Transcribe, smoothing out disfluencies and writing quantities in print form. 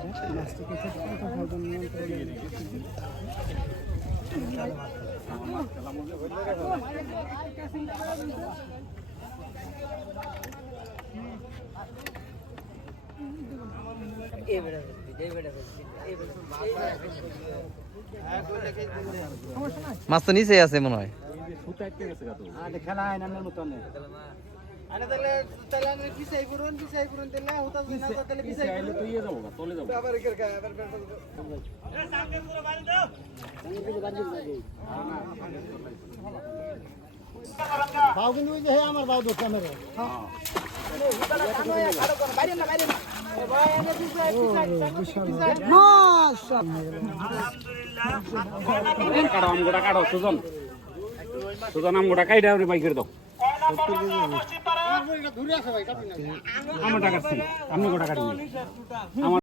মাছটিকে সত্যি ভাজন নিয়ন্ত্রণে রেখেছি। মাছ তো নিচে আছে মনে হয়। খেলা হয় নামের মতন বাউ কিন্তু ওই যে আমার বাউ দোষ আমার আমগোটা কাটো সুজন সুজন আমগোটা কাইটা বাইকের দাও আমার টাকা আপনি গোটা কাটি আমার